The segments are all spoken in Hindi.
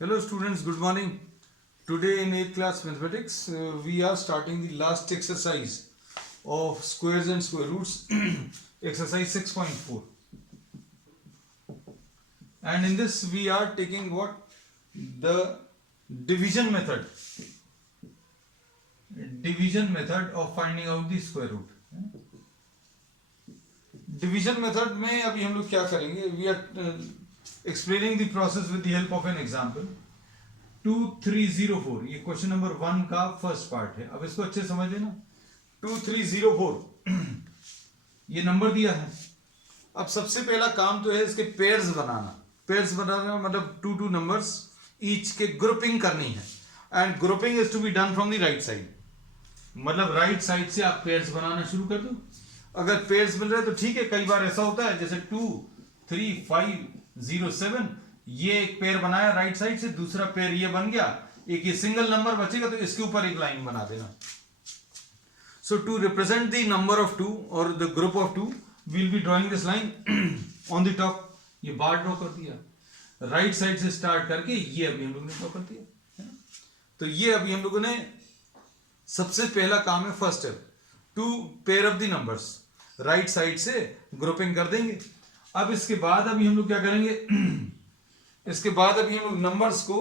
Hello students, good morning. Today in 8th class mathematics, we are starting the last exercise of squares and square roots, exercise 6.4. And in this we are taking what? The division method. Division method of finding out the square root. Division method में अभी हम लोग क्या करेंगे? We are explaining the process with the help of an example. 2304 ये क्वेश्चन नंबर 1 का फर्स्ट पार्ट है. अब इसको अच्छे समझ लेना. 2304 ये नंबर दिया है. अब सबसे पहला काम तो है इसके पेयर्स बनाना. पेयर्स बनाना मतलब टू नंबर्स ईच के ग्रुपिंग करनी है. And grouping is to be done from the right side. मतलब राइट साइड से आप पेयर्स बनाना शुरू कर दो. अगर पेयर्स मिल रहे तो ठीक है. कई बार ऐसा होता है जैसे 2 3 5 0 7 ये एक पेयर बनाया राइट साइड से, दूसरा पेयर ये बन गया, एक ये सिंगल नंबर बचेगा तो इसके ऊपर एक लाइन बना देना. So to represent the number of 2 और the group of 2 will be drawing this line on the top. ये बार ड्रॉ कर दिया. राइट साइड से स्टार्ट करके ये अभी हम लोगों ने ड्रॉ कर दिया. तो ये अभी हम लोगों ने सबसे पहला काम है first step. 2 pair of the numbers right side से ग्रुपिंग कर देंगे. अब इसके बाद अभी हम लोग क्या करेंगे? इसके बाद अभी हम लोग नंबर्स को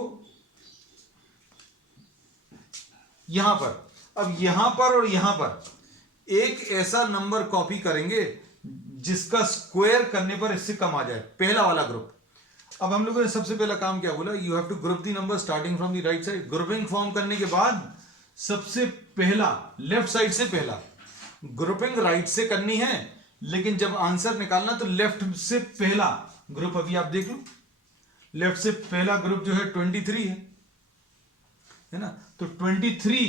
यहां पर, अब यहां पर और यहां पर एक ऐसा नंबर कॉपी करेंगे जिसका स्क्वायर करने पर इससे कम आ जाए. पहला वाला ग्रुप. अब हम लोगों ने सबसे पहला काम क्या बोला? You have to group the number starting from the right side. Grouping form करने के बाद सबसे पहला लेफ्ट साइड से पहला ग्रुपिंग राइट से करनी है, लेकिन जब आंसर निकालना तो लेफ्ट से पहला ग्रुप. अभी आप देख लो, लेफ्ट से पहला ग्रुप जो है 23 है ना. तो 23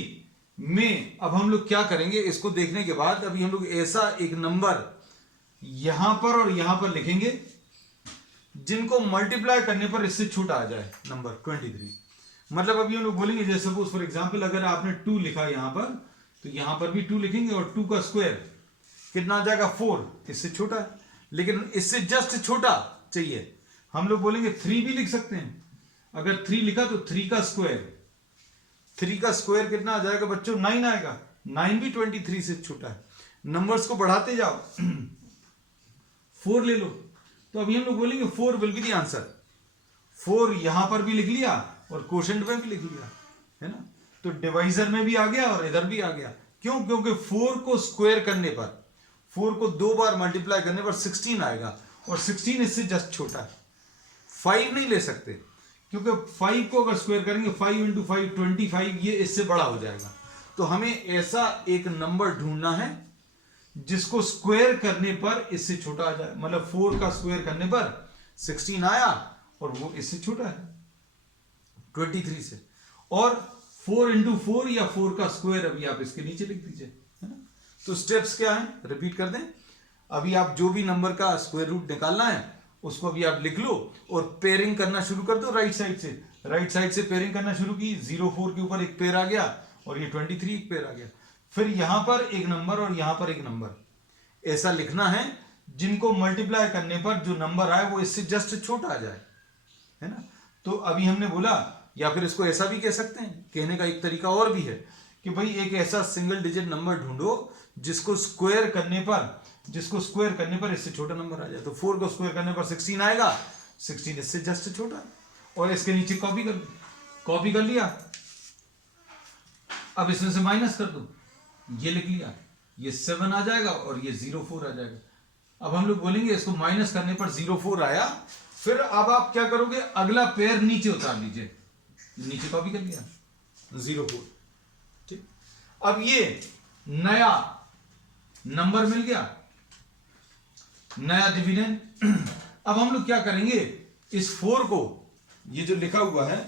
में अब हम लोग क्या करेंगे? इसको देखने के बाद अभी हम लोग ऐसा एक नंबर यहां पर और यहां पर लिखेंगे जिनको मल्टीप्लाई करने पर इससे छोटा आ जाए नंबर 23. मतलब अभी हम लोग बोलेंगे जैसे सपोज फॉर एग्जांपल अगर आपने 2 लिखा यहां पर, तो यहां पर भी 2 लिखेंगे और 2 का स्क्वायर कितना आ जाएगा? 4. इससे छोटा है, लेकिन इससे जस्ट छोटा चाहिए. हम लोग बोलेंगे 3 भी लिख सकते हैं. अगर 3 लिखा तो 3 का स्क्वायर, 3 का स्क्वायर कितना आ जाएगा बच्चों? 9 आएगा. 9 भी 23 से छोटा है. नंबर्स को बढ़ाते जाओ. 4 ले लो, तो अभी हम लोग बोलेंगे 4 विल बी द आंसर. 4 यहां पर भी लिख लिया और कोशेंट में भी लिख लिया, है ना. तो डिवाइजर में भी आ गया और इधर भी आ गया. क्यों? क्योंकि 4 को स्क्वायर करने पर, 4 को 2 बार मल्टीप्लाई करने पर 16 आएगा और 16 इससे जस्ट छोटा है. 5 नहीं ले सकते क्योंकि 5 को अगर स्क्वायर करेंगे 5 इंटू 5 25, ये इससे बड़ा हो जाएगा. तो हमें ऐसा एक नंबर ढूंढना है जिसको स्क्वायर करने पर इससे छोटा आ जाए. मतलब 4 का स्क्वायर करने पर 16 आया और वो इससे छोटा है 23 से. और 4 इंटू 4 या 4 का स्क्वायर अभी आप इसके नीचे लिख दीजिए, है ना. तो स्टेप्स क्या है? रिपीट कर दें. अभी आप जो भी नंबर का स्क्वायर रूट निकालना है उसको अभी आप लिख लो और पेयरिंग करना शुरू कर दो राइट साइड से. राइट साइड से पेयरिंग करना शुरू की. 04 के ऊपर एक पेयर आ गया और ये 23 एक पेयर आ गया. फिर यहां पर एक नंबर और यहां पर एक नंबर ऐसा लिखना है जिनको मल्टीप्लाई करने पर जो नंबर आए वो इससे जस्ट छोटा आ जाए, है ना. तो अभी हमने बोला, या फिर इसको ऐसा भी कह सकते हैं, कहने का एक तरीका और भी है कि भाई एक ऐसा सिंगल डिजिट नंबर ढूंढो जिसको स्क्वायर करने पर इससे छोटा नंबर आ जाए. तो 4 को स्क्वायर करने पर 16 आएगा. 16 इससे जस्ट छोटा है. और इसके नीचे कॉपी कर लिया. अब इसमें से माइनस कर दो. ये लिख लिया. ये 7 आ जाएगा और ये 04 आ जाएगा. अब हम लोग बोलेंगे इसको माइनस करने पर 04 आया. फिर अब आप क्या करोगे? अगला पेयर नीचे उतार लीजिए. नीचे कॉपी कर लिया 04. ठीक. अब ये नया नंबर मिल गया, नया डिविडेंड. अब हम लोग क्या करेंगे? इस 4 को, ये जो लिखा हुआ है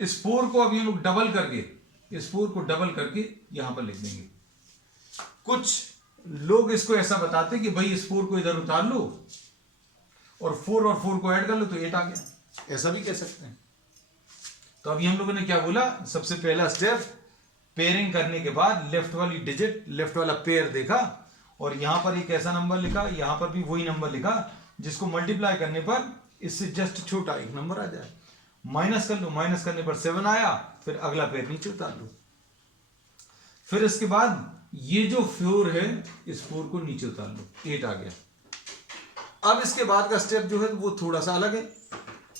इस 4 को अभी हम लोग डबल करके, इस 4 को डबल करके यहां पर लिख देंगे. कुछ लोग इसको ऐसा बताते हैं कि भाई इस 4 को इधर उतार लो और 4 को ऐड कर लो तो 8 आ गया. ऐसा भी कह सकते हैं. तो अभी हम लोगों ने क्या बोला? सबसे पहला स्टेप पेयरिंग करने के बाद लेफ्ट वाली डिजिट, लेफ्ट वाला पेयर देखा और यहां पर एक ऐसा नंबर लिखा, यहां पर भी वही नंबर लिखा जिसको मल्टीप्लाई करने पर इससे जस्ट छोटा एक नंबर आ जाए. माइनस कर लो, माइनस करने पर 7 आया, फिर अगला पेयर नीचे उतार लो। फिर इसके बाद ये जो 4 है इस 4 को नीचे उतार लो, 8 आ गया। अब इसके बाद का स्टेप जो है वो थोड़ा सा अलग है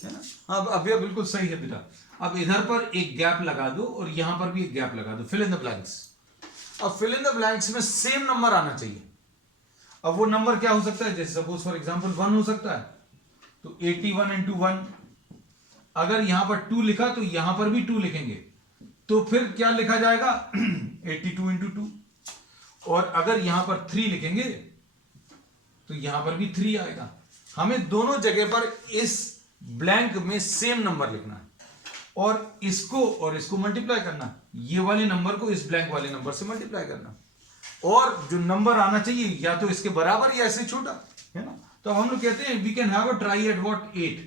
ना। अब यह बिल्कुल सही है बेटा। अब इधर पर एक गैप लगा दो और यहां पर भी एक गैप लगा दो, फिल इन द ब्लैंक्स। अब फिल इन द ब्लैंक्स में सेम नंबर आना चाहिए। अब वो नंबर क्या हो सकता है, जैसे सपोज फॉर एग्जांपल 1 हो सकता है, तो 81 इंटू 1। अगर यहां पर 2 लिखा तो यहां पर भी 2 लिखेंगे, तो फिर क्या लिखा जाएगा 82 इंटू 2। और अगर यहां पर 3 लिखेंगे तो यहां पर भी 3 आएगा। हमें दोनों जगह पर इस ब्लैंक में सेम नंबर लिखना है और इसको मल्टीप्लाई करना, ये वाले नंबर को इस ब्लैंक वाले नंबर से मल्टीप्लाई करना, और जो नंबर आना चाहिए या तो इसके बराबर या इससे छोटा, है ना। तो हम लोग कहते हैं we can have a try at what 8।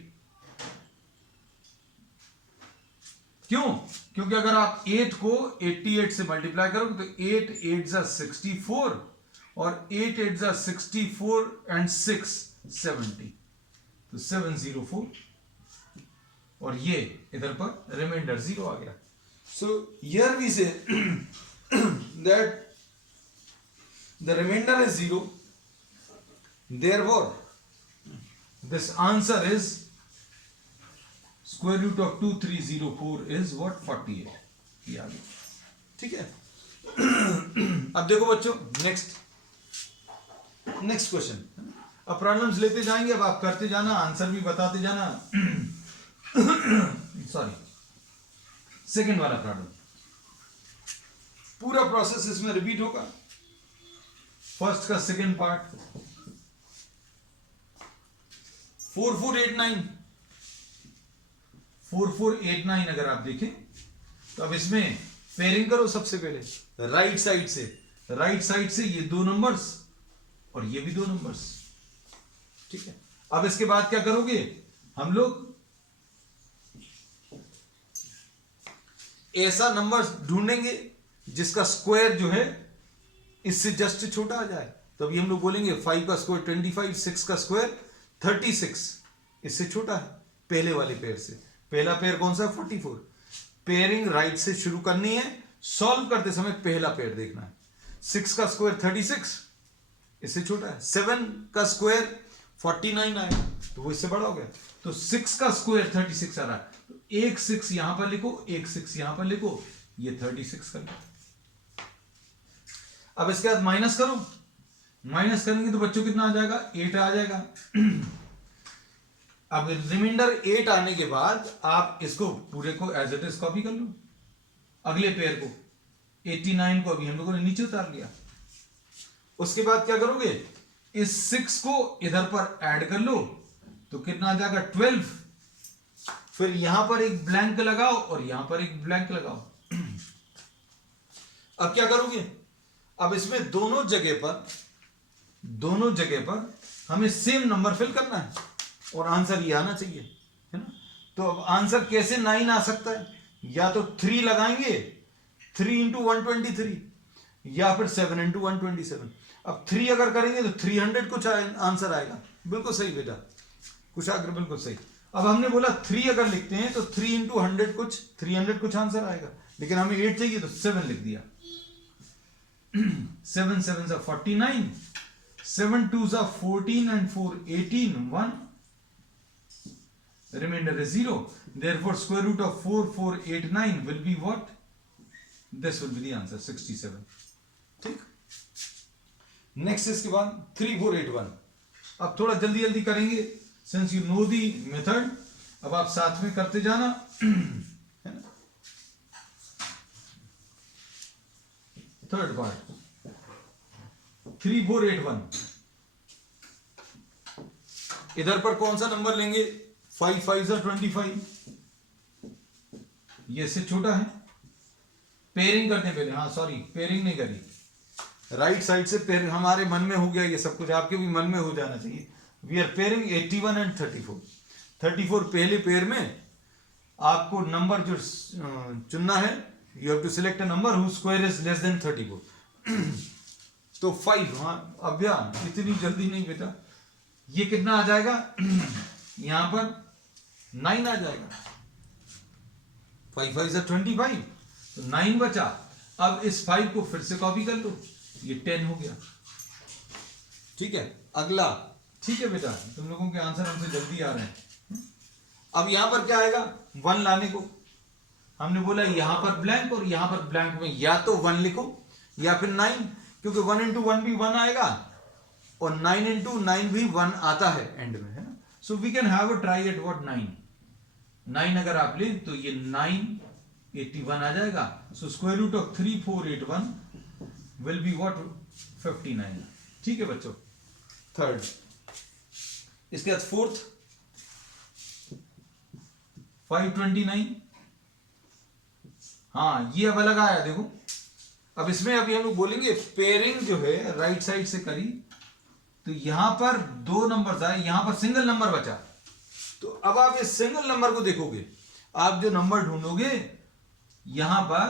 क्यों? क्योंकि अगर आप 8 को 88 से मल्टीप्लाई करोगे तो 8 8 जा 64 और 8 8 जा 64 एंड 6 70, तो 704, और ये इधर पर रिमाइंडर 0 आ गया। So here we say that the remainder is 0, therefore this answer is square root of 2304 is what 48। ये आ गया, ठीक है। अब देखो बच्चों, नेक्स्ट क्वेश्चन। अब प्रॉब्लम्स लेते जाएंगे, अब आप करते जाना, आंसर भी बताते जाना। सॉरी, सेकंड वाला प्रॉब्लम, पूरा प्रोसेस इसमें रिपीट होगा। फर्स्ट का सेकंड पार्ट 4489 4489 अगर आप देखें तो अब इसमें पेयरिंग करो। सबसे पहले राइट साइड से ये 2 नंबर्स और ये भी 2 नंबर्स, ठीक है। अब इसके बाद क्या करोगे, हम लोग ऐसा नंबर ढूंढेंगे जिसका स्क्वायर जो है इससे जस्ट छोटा आ जाए। तो अभी हम लोग बोलेंगे 5 का स्क्वायर 25, 6 का स्क्वायर 36, इससे छोटा है पहले वाले पेयर से। पहला पेयर कौन सा है 44। पेयरिंग राइट से शुरू करनी है, सॉल्व करते समय पहला पेयर देखना है। 6 का स्क्वायर 36, इससे छोटा है। 7 का स्क्वायर 49 आया, तो वो इससे बड़ा हो गया। तो 6 का स्क्वायर 36 आ रहा है, तो एक 6 यहां पर लिखो, एक 6 यहां पर लिखो, ये 36 कर लो। अब इसके बाद माइनस करो, माइनस करेंगे तो बच्चों कितना आ जाएगा 8 आ जाएगा। अब रिमाइंडर 8 आने के बाद आप इसको पूरे को एज इट इज कॉपी कर लो। अगले पेयर को 89 को अभी हम लोगों ने नीचे उतार लिया। उसके बाद क्या करोगे, इस 6 को इधर पर ऐड कर लो, तो कितना आ जाएगा 12। फिर यहां पर एक ब्लैंक लगाओ और यहां पर एक ब्लैंक लगाओ। अब क्या करोगे, अब इसमें दोनों जगह पर हमें सेम नंबर फिल करना है और आंसर ये आना चाहिए, है ना। तो अब आंसर कैसे 9 आ सकता है, या तो 3 लगाएंगे 3 इंटू 123, या फिर 7 इंटू 127। अब 3 अगर करेंगे तो 300 कुछ आंसर आएगा। बिल्कुल सही बेटा, कुशाग्र बिल्कुल सही। अब हमने बोला 3 अगर लिखते हैं तो 3 इंटू 100 कुछ 300 कुछ आंसर आएगा, लेकिन हमें 8 चाहिए तो 7 लिख दिया। 7 7 are 49, 7 2s are 14 and 4 18, 1 remainder is 0, therefore square root of 4489 will be what? This will be the answer 67। ठीक, नेक्स्ट इसके बाद 3481। अब थोड़ा जल्दी जल्दी करेंगे, since you know the method, अब आप साथ में करते जाना, है ना। थर्ड पार्ट 3481, इधर पर कौन सा नंबर लेंगे, 5 5 are 25, ये से छोटा है। पेयरिंग करते हैं पहले, हाँ सॉरी पेयरिंग नहीं करी, राइट साइड से पेयर हमारे मन में हो गया, ये सब कुछ आपके भी मन में हो जाना चाहिए। We are pairing 81 and 34। 34 पहले पेयर में आपको नंबर जो चुनना है, you have to select a number who square is less than 34। तो 5, हाँ अभ्या इतनी जल्दी नहीं बेटा, ये कितना आ जाएगा, यहां पर 9 आ जाएगा। 5 5 is 25, तो 9 बचा। अब इस 5 को फिर से कॉपी कर लो, ये 10 हो गया। ठीक है, अगला। ठीक है बेटा, तुम लोगों के आंसर हमसे जल्दी आ रहे हैं। अब यहां पर क्या आएगा, 1 लाने को हमने बोला यहां पर ब्लैंक और यहां पर ब्लैंक में या तो 1 लिखो या फिर 9, क्योंकि 1 into 1 भी 1 आएगा और 9 into 9 भी 1 आता है एंड में, है ना। So we can have a try at what 9 अगर आप ले तो ये 981 आ जाएगा। So square root of 3481 will be what 59। ठीक है बच्चों, थर्ड। इसके बाद फोर्थ 529। हाँ, ये अब अलग आया देखो। अब इसमें अभी हम लोग बोलेंगे पेयरिंग जो है राइट साइड से करी, तो यहां पर 2 नंबर आए, यहां पर सिंगल नंबर बचा। तो अब आप इस सिंगल नंबर को देखोगे, आप जो नंबर ढूंढोगे यहां पर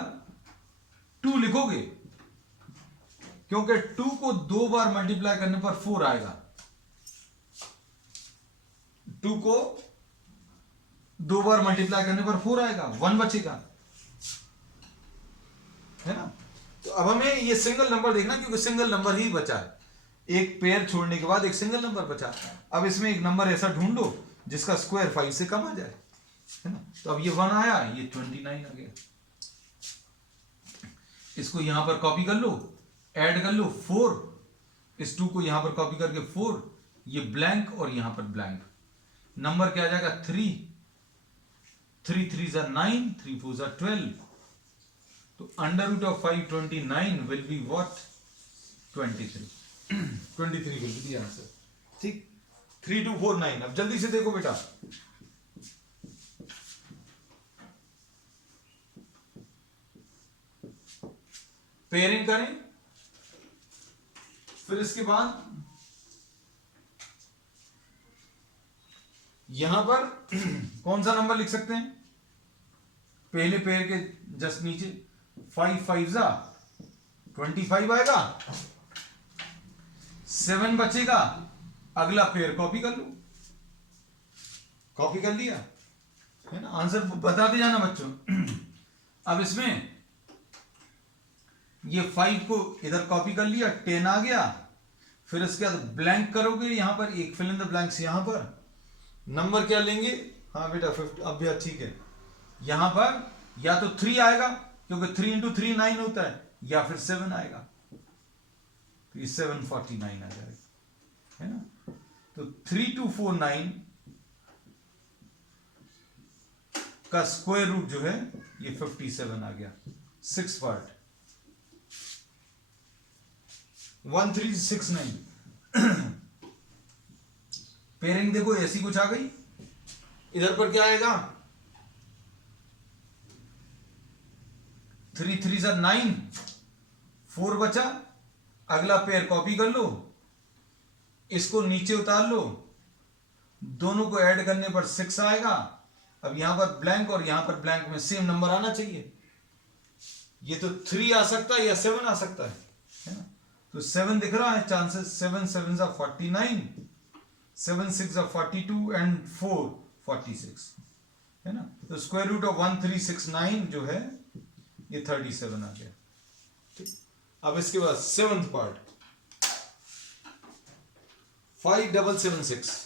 2 लिखोगे, क्योंकि 2 को 2 बार मल्टीप्लाई करने पर 4 आएगा। 2 को 2 बार मल्टीप्लाई करने पर 4 आएगा, 1 बचेगा, है ना। तो अब हमें ये सिंगल नंबर देखना, क्योंकि सिंगल नंबर ही बचा है, एक पेयर छोड़ने के बाद एक सिंगल नंबर बचा। अब इसमें एक नंबर ऐसा ढूंढ लो जिसका स्क्वायर 5 से कम आ जाए, है ना। तो अब ये 1 आया, ये 29 आ गया। इसको यहां पर कॉपी कर लो, ऐड कर लो 4, इस 2 को यहां पर कॉपी करके 4, ये ब्लैंक और यहां पर ब्लैंक। नंबर क्या आ जाएगा 3 3 3 9, 3 4 12। तो under root of 529 will be what 23। 23 will be the answer. ठीक, 3249। अब जल्दी से देखो बेटा, पेयरिंग करें, फिर इसके बाद यहां पर कौन सा नंबर लिख सकते हैं, पहले पेयर के जस्ट नीचे 5 5 25 आएगा, 7 बचेगा, अगला पेयर कॉपी कर लो। कॉपी कर लिया, है ना, आंसर बताते जाना बच्चों। अब इसमें ये 5 को इधर कॉपी कर लिया, 10 आ गया, फिर इसके बाद ब्लैंक करोगे, यहां पर एक फिल इन द ब्लैंक्स, यहां पर नंबर क्या लेंगे, हाँ बेटा 50। अब भी ठीक है, यहां पर या तो 3 आएगा, क्योंकि 3 into 3 9 होता है, या फिर 7 आएगा, तो ये 749 आ जाएगा, है ना। तो 3249 का स्क्वायर रूट जो है ये 57 आ गया। 6 पार्ट 1369। पेयरिंग देखो ऐसी कुछ आ गई, इधर पर क्या आएगा 3 3 9, 4 बचा, अगला पेयर कॉपी कर लो, इसको नीचे उतार लो, दोनों को ऐड करने पर 6 आएगा। अब यहां पर ब्लैंक और यहां पर ब्लैंक में सेम नंबर आना चाहिए, ये तो 3 आ सकता है या 7 आ सकता है ना। तो 7 दिख रहा है, चांसेस 7 7 49, 7 6 42 एंड 4 46, है ना। तो स्क्वायर रूट ऑफ 1369 जो है ये 37 आ गया। ठीक, अब इसके बाद 7th पार्ट 5776।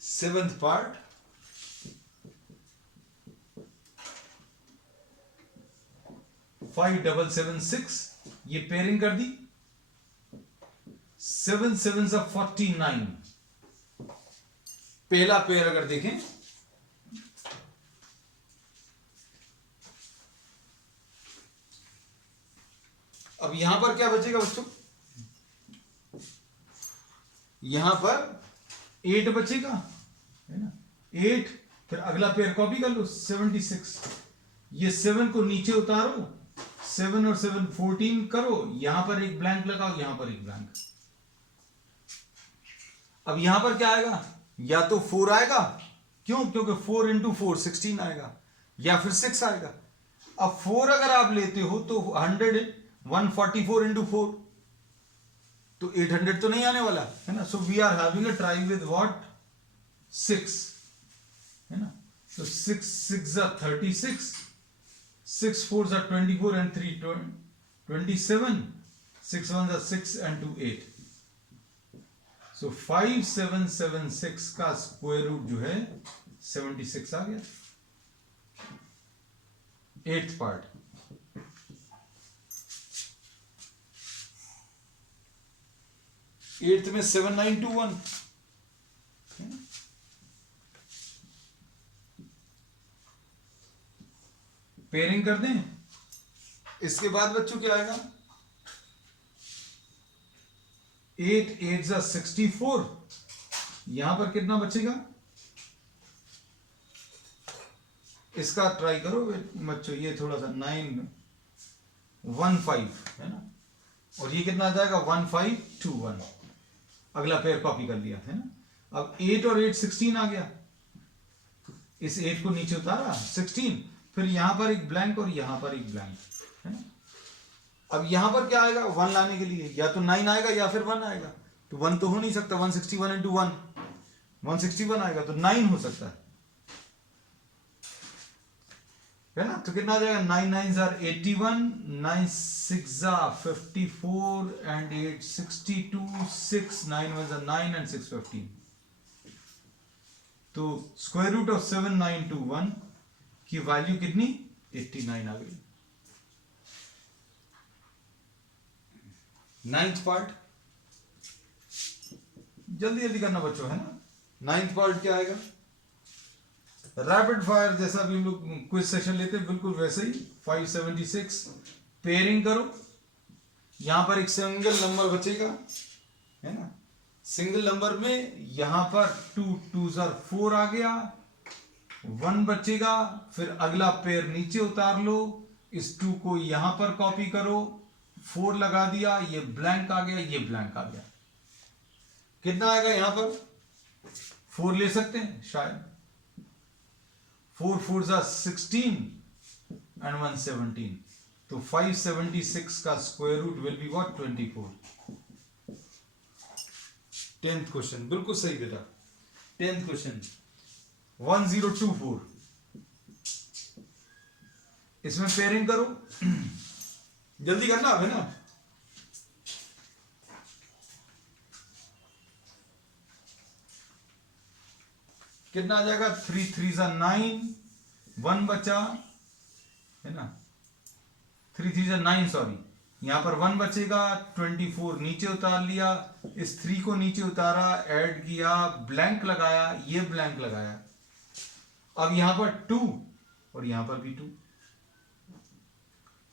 सेवेंथ पार्ट 5776, ये पेयरिंग कर दी, 7 7 49। पहला पेयर अगर देखें, अब यहां पर क्या बचेगा बच्चों, यहां पर 8 बचेगा, है ना, 8, फिर अगला पेयर कॉपी कर लो 76, ये 7 को नीचे उतारो, 7 और 7 14 करो, यहां पर एक ब्लैंक लगाओ, यहां पर एक ब्लैंक। अब यहां पर क्या आएगा, या तो 4 आएगा, क्यों, क्योंकि 4 into 4 16 आएगा, या फिर 6 आएगा। अब 4 अगर आप लेते हो तो 144 इंटू 4 तो 800 तो नहीं आने वाला है ना. So we are having a try with what 6 है ना. तो 6 6 36, 6 4 24 and 3 27, 6 1 6 and 2 8. सो 5776 का स्क्वायर रूट जो है 76 आ गया. 8th part. एट्थ में 7921 पेयरिंग कर दें. इसके बाद बच्चों क्या आएगा 8 8 64. यहां पर कितना बचेगा इसका ट्राई करो बच्चों. ये थोड़ा सा 915 है ना. और ये कितना आ जाएगा 1521. अगला पेयर कॉपी कर लिया है ना. अब 8 और 8 16 आ गया. इस 8 को नीचे उतारा 16. फिर यहां पर एक ब्लैंक और यहां पर एक ब्लैंक है ना. अब यहां पर क्या आएगा 1 लाने के लिए या तो 9 आएगा या फिर 1 आएगा. तो 1 तो हो नहीं सकता. 161 इंटू 1 161 आएगा तो 9 हो सकता है ना. तो कितना आ जाएगा 9 9 81, 9 6 54 and 8 62, 6 9 1 9 and 6 15. तो स्क्वायर रूट ऑफ 7921 की वैल्यू कितनी 89 आ गई. 9th पार्ट जल्दी जल्दी करना बच्चों है ना. 9th पार्ट क्या आएगा रैपिड फायर जैसा भी हम लोग क्विज सेशन लेते हैं बिल्कुल वैसे ही. 576 पेयरिंग करो. यहां पर एक सिंगल नंबर बचेगा है ना. सिंगल नंबर में यहां पर 2 2 4 आ गया. 1 बचेगा. फिर अगला पेयर नीचे उतार लो. इस 2 को यहां पर कॉपी करो. 4 लगा दिया. ये ब्लैंक आ गया. ये ब्लैंक आ गया. कितना आएगा यहां पर 4 ले सकते हैं शायद. 4 4 16 and 1 17. तो 576 का square root will be what 24. 10th question बिल्कुल सही बेटा. 10th question 1024. इसमें पेयरिंग करो. जल्दी करना है ना. कितना आ जाएगा 3 3 9. 1 बचा है ना. 3 3 9 सॉरी. यहां पर 1 बचेगा. 24 नीचे उतार लिया. इस 3 को नीचे उतारा. ऐड किया. ब्लैंक लगाया. ये ब्लैंक लगाया. अब यहां पर 2 और यहां पर भी 2.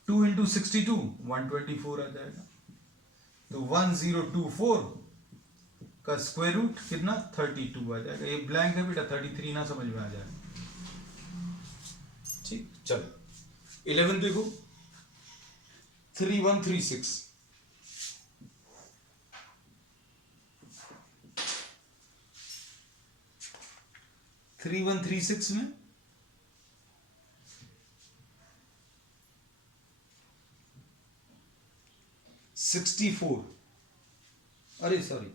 2 इंटू 62 124 आ जाएगा. तो 1024 का स्क्वायर रूट कितना 32 आ जाएगा. ये ब्लैंक है बेटा 33 ना समझ में आ जाएगा. ठीक चलो 11 देखो 3136. थ्री 3136 में 64. अरे सॉरी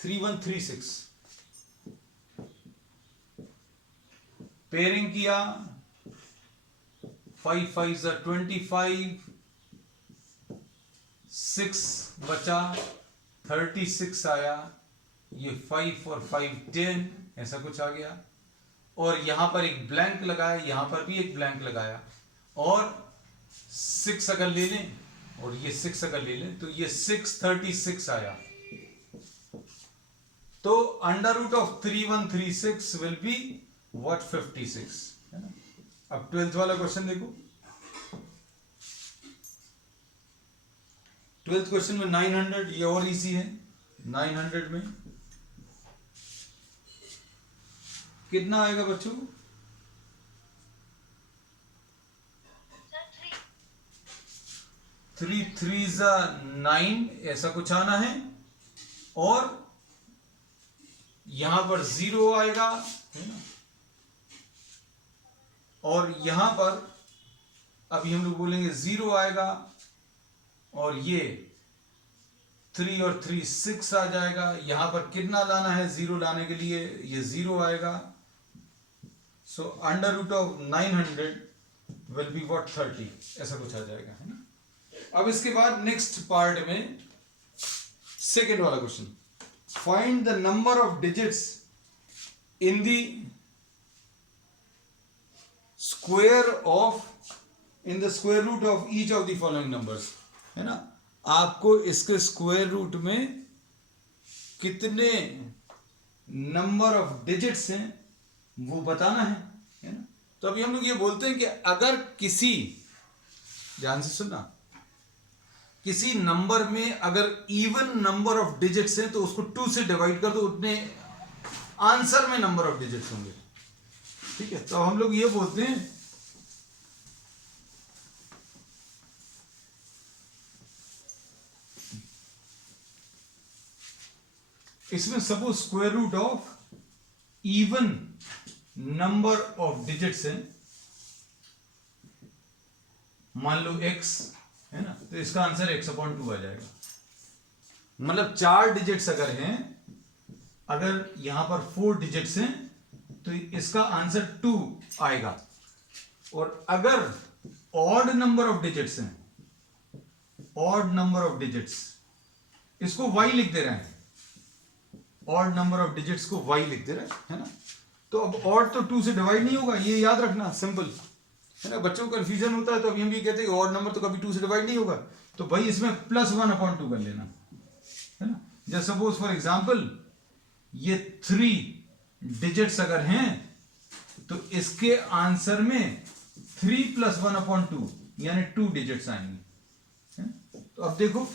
3136 पेयरिंग किया. 5 5 25. 6 बचा. 36 आया. ये 5 और 5 10 ऐसा कुछ आ गया. और यहां पर एक ब्लैंक लगाया. यहां पर भी एक ब्लैंक लगाया. और 6 अगर ले लें और ये 6 अगर ले लें तो ये 636 आया. तो under root of 3136 will be what 56 है ना. अब 12th वाला क्वेश्चन देखो. 12th क्वेश्चन में 900. ये और इजी है. 900 में कितना आएगा बच्चों 3 3 9 ऐसा कुछ आना है. और यहां पर 0 आएगा है ना. और यहां पर अभी हम लोग बोलेंगे 0 आएगा, और ये 3 और 3 6 आ जाएगा। यहां पर कितना लाना है 0 लाने के लिए, ये 0 आएगा। So under root of 900 will be what 30, ऐसा कुछ आ जाएगा, है ना। अब इसके बाद नेक्स्ट पार्ट में सेकेंड वाला question, find the number of digits in the square of in the square root of each of the following numbers, है ना। आपको इसके स्क्वायर रूट में कितने नंबर ऑफ डिजिट्स हैं वो बताना है ना। तो अभी हम लोग ये बोलते हैं कि अगर किसी, ध्यान से सुनना, किसी नंबर में अगर इवन नंबर ऑफ डिजिट्स हैं तो उसको 2 से डिवाइड कर दो, उतने आंसर में नंबर ऑफ डिजिट्स होंगे, ठीक है। तो हम लोग ये बोलते हैं इसमें suppose square root of even number of digits हैं, मान लो x, है ना, तो इसका आंसर x/2 आ जाएगा। मतलब 4 डिजिट्स अगर हैं, अगर यहां पर 4 डिजिट्स हैं तो इसका आंसर 2 आएगा। और अगर ऑड नंबर ऑफ डिजिट्स हैं, ऑड नंबर ऑफ डिजिट्स, इसको y लिख दे रहे हैं, ऑड नंबर ऑफ डिजिट्स को y लिख दे रहे हैं, है ना। तो अब ऑड तो 2 से डिवाइड नहीं होगा, ये याद रखना, सिंपल, है ना। बच्चों को कंफ्यूजन होता है तो अभी हम भी कहते हैं ऑड नंबर तो कभी 2 से डिवाइड नहीं होगा, तो भाई इसमें +1/2 कर लेना, है ना। जैसे सपोज फॉर एग्जांपल ये 3 डिजिट्स अगर हैं तो इसके आंसर में 3 + 1/2 यानी 2 डिजिट्स आएंगे, है? तो अब देखो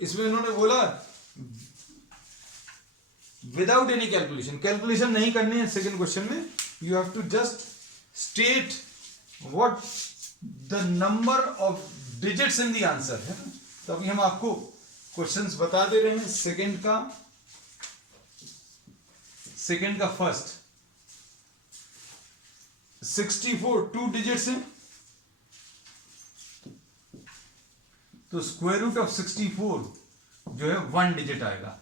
इसमें इन्होंने बोला विदाउट एनी कैलकुलेशन, कैलकुलेशन नहीं करनी है सेकेंड क्वेश्चन में, you have to just state what the number of digits in the answer, है ना। तो अभी हम आपको क्वेश्चंस बता दे रहे हैं। सेकेंड का फर्स्ट 64 2 डिजिट्स हैं, तो स्क्वायर रूट ऑफ 64 जो है 1 डिजिट आएगा।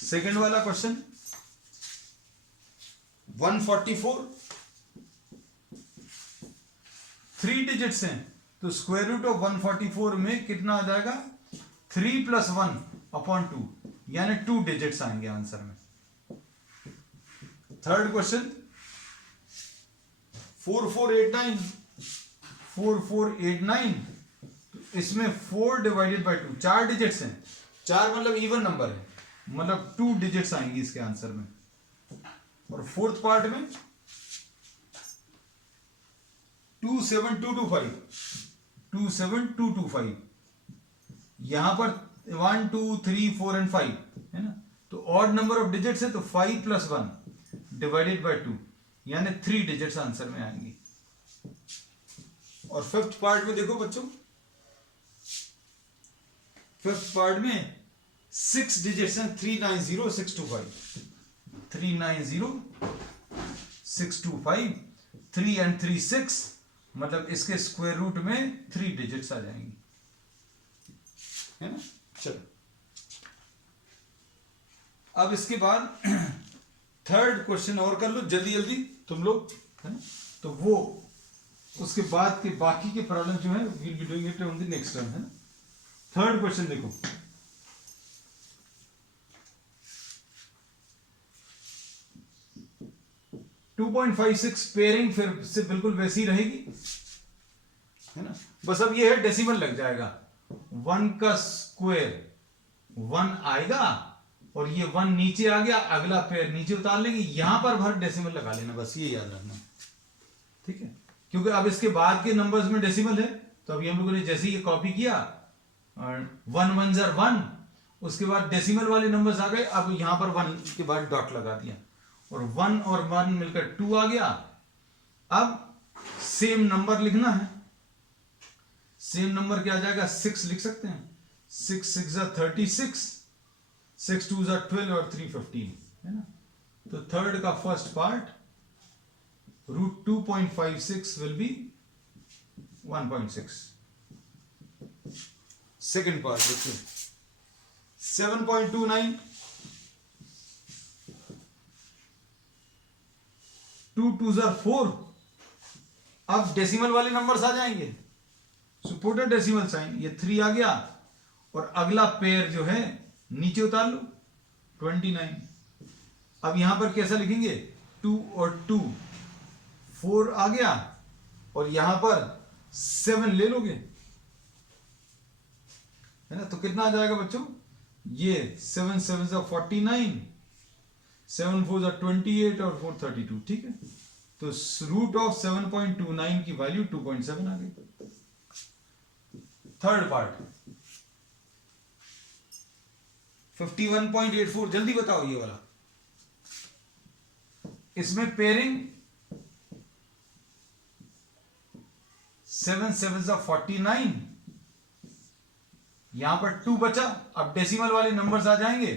सेकेंड वाला क्वेश्चन 144 3 डिजिट्स हैं, तो स्क्वायर रूट ऑफ 144 में कितना आ जाएगा 3 + 1/2 यानी 2 डिजिट्स आएंगे आंसर में। थर्ड क्वेश्चन 4489 इसमें 4 डिवाइडेड बाय 2 4 डिजिट्स हैं, 4 मतलब इवन नंबर है, मतलब 2 डिजिट्स आएंगी इसके आंसर में। और फोर्थ पार्ट में 27225 यहां पर 1 2 3 4 एंड 5 है ना। तो ऑड नंबर ऑफ डिजिट्स है तो 5 + 1 डिवाइडेड बाय 2 यानी 3 डिजिट्स आंसर में आएंगी। और फिफ्थ पार्ट में देखो बच्चों, फिफ्थ पार्ट में 6 डिजिट्स हैं 390625 390625 3 and 3 6 मतलब इसके स्क्वायर रूट में 3 डिजिट्स आ जाएंगी, है ना। चलो अब इसके बाद थर्ड क्वेश्चन और कर लो जल्दी जल्दी तुम लोग, है ना। तो वो उसके बाद के बाकी के प्रॉब्लम जो है we'll be doing it on the next term, है ना। थर्ड क्वेश्चन देखो 2.56 पेयरिंग फिर से बिल्कुल वैसी ही रहेगी, है ना। बस अब ये है डेसिमल लग जाएगा, 1 का स्क्वायर 1 आएगा और ये 1 नीचे आ गया, अगला पेयर नीचे उतार लेंगे, यहां पर भर डेसिमल लगा लेना, बस ये याद रखना, ठीक है। क्योंकि अब इसके बाद के नंबर्स में डेसिमल है, तो अभी हम लोगों ने जैसे ही कॉपी किया और 1 1 1 उसके बाद डेसिमल वाले नंबर्स आ गए, अब यहां पर 1 के बाद डॉट लगा दिया और 1 और 1 मिलकर 2 आ गया। अब सेम नंबर लिखना है, सेम नंबर क्या आ जाएगा 6 लिख सकते हैं, 6 6 36 6 2 12 और 3 15, है ना। तो थर्ड का first part √2.56 will be 1.6. Second part देखिए 7.29 2 2s are 4. अब डेसिमल वाले नंबर्स आ जाएंगे, so put a decimal sign, ये 3 आ गया और अगला पेयर जो है नीचे उतार लो 29. अब यहां पर कैसा लिखेंगे 2 और 2, 4 आ गया और यहां पर 7 ले लोगे, है ना. तो कितना आ जाएगा बच्चों, ये 7 7 49, 7 4 28 और 4 32. ठीक है, तो रूट ऑफ 7.29 की वैल्यू 2.7 आ गई. थर्ड पार्ट 51.84, जल्दी बताओ ये वाला. इसमें पेयरिंग 7 7 49, यहां पर 2 बचा. अब डेसिमल वाले नंबर्स आ जाएंगे,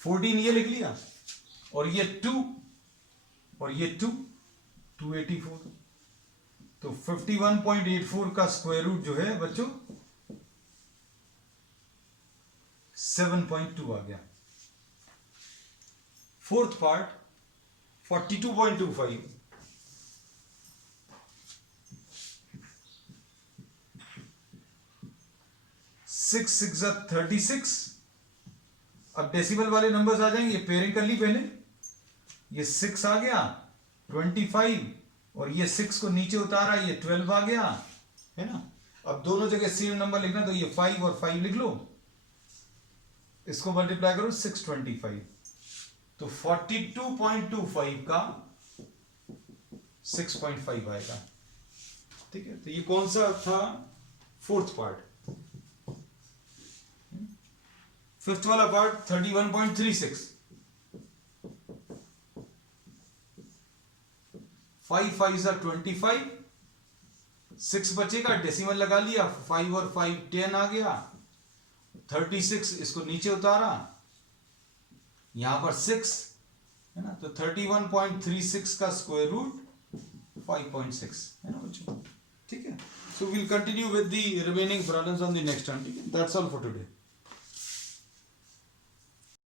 14 ये लिख लिया और ये 2 और ये 2, 284. तो 51.84 का स्क्वायर रूट जो है बच्चों 7.2 आ गया. Fourth part 42.25, 6 6 36. अब डेसिमल वाले नंबर्स आ जाएंगे, पेयरिंग कर ली पहले, ये 6 आ गया 25 और ये 6 को नीचे उतारा, ये 12 आ गया, है ना. अब दोनों जगह सेम नंबर लिखना, तो ये 5 और 5 लिख लो, इसको मल्टीप्लाई करो 625. तो 42.25 का 6.5 आएगा. ठीक है, तो ये कौन सा था, फोर्थ पार्ट. फिफ्थ वाला पार्ट 31.36, 5 5 25, 6 बचेगा, डेसिमल लगा लिया, 5 और 5 10 आ गया, 36 इसको नीचे उतारा, यहां पर 6, है ना. तो 31.36 का स्क्वायर रूट 5.6, है ना बच्चों. ठीक है, so will continue with the remaining problems on the next time. ठीक है, दैट्स ऑल फॉर टुडे.